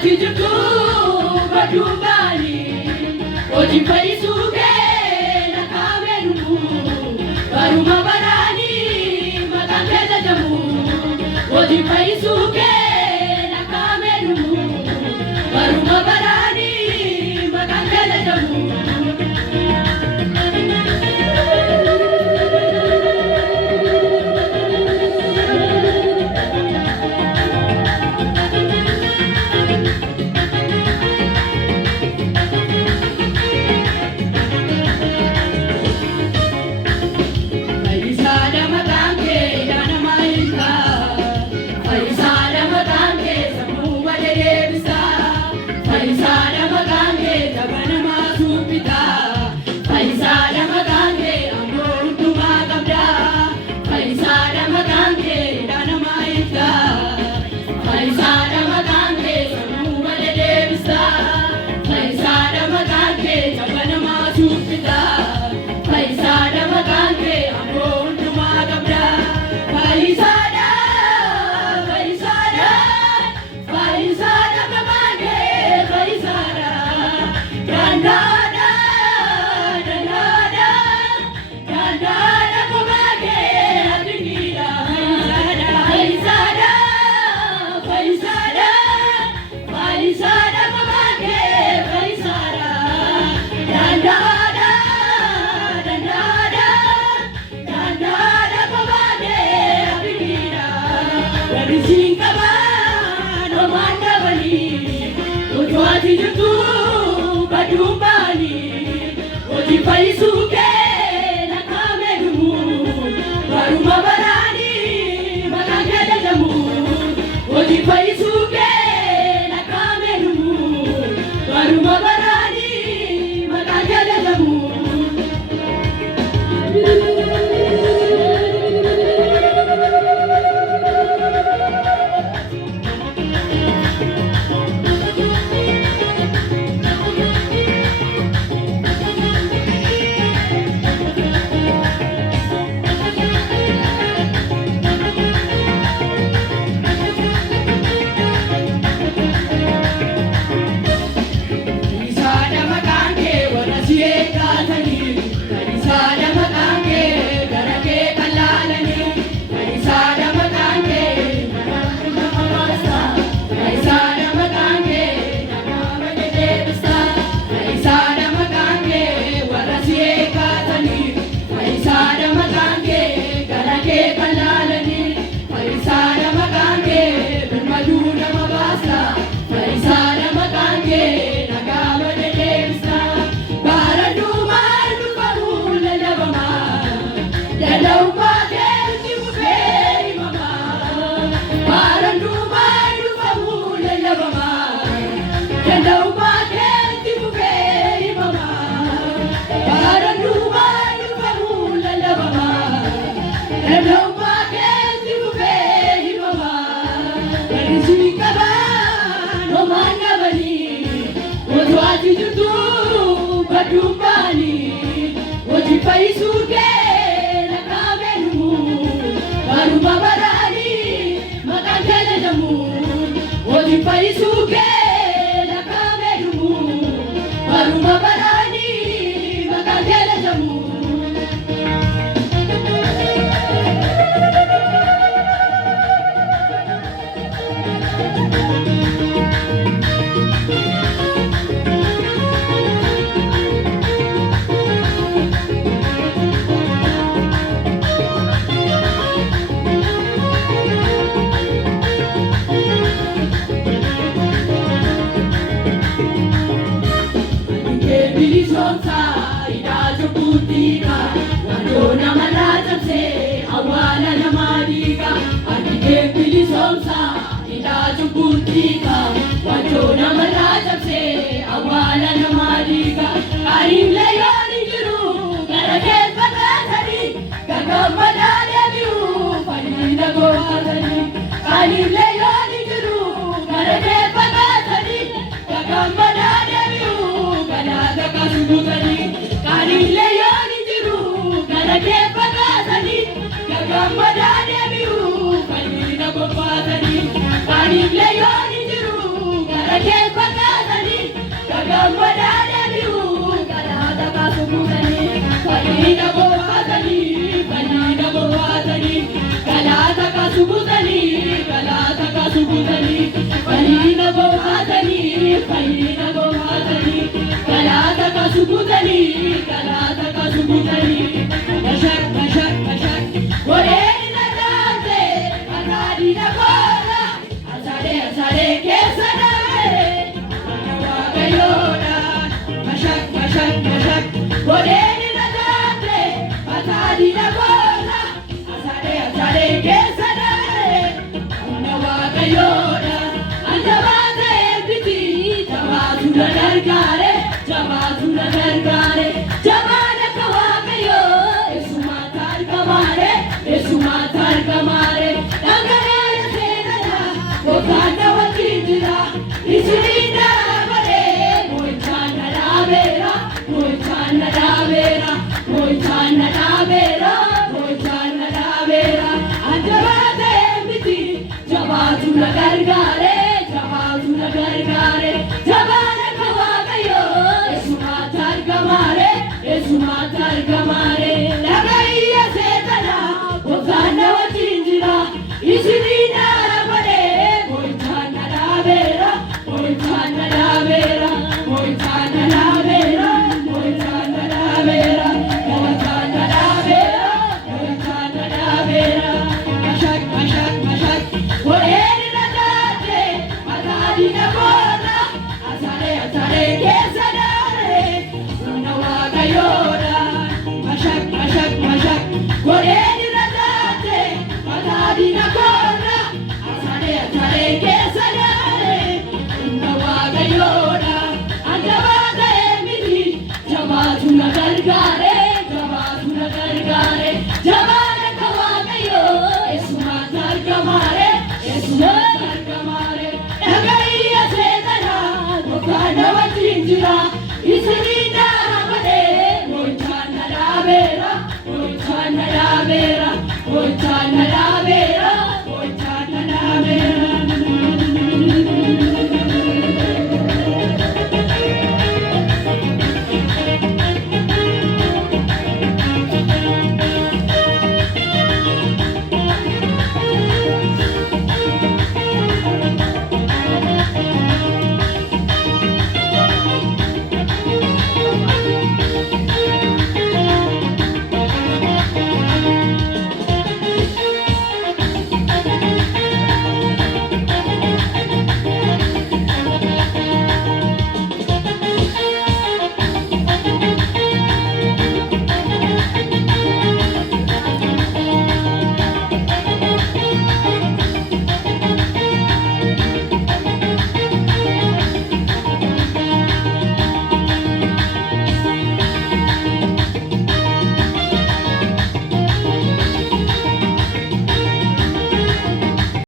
Ati jirtu badumbani Oji faisuke na kamenu Baruma barani makangeza jamu Oji faisuke na kamenu Baruma barani makangeza jamu Ati jirtu badumbani Oji faisuke na kamenu Baruma barani makangeza jamu Oji faisuke na kamenu Baruma barani makangeza jamu Ati jirtu badumbani Oji faisuke na kamenu Baruma barani makangeza jamu Oji faisuke na kamenu Baruma barani makangeza jamu Wajona malajab se awala namariga Karim layani jiru Garaket bakasari Gagamadane biu Farina gohadani Karim layani jiru Garaket bakasari Gagamadane biu Ganaga kasudutani Karim layani jiru Garaket bakasari Gagamadane biu Farina gohadani Karim layani jiru Garaket kasubutani fahina bohatani kalata kasubutani mashak goreni nadante akadi nakora asade kesanare wagayoda mashak goreni nadante akadi nakora asade kesanare wagayoda anjabate biti jabatu nadargare jamana kawagayo esumatar kamare dangare senada kokanda wakindira isirina bare moichana dabera anjabate biti jabatu nagargare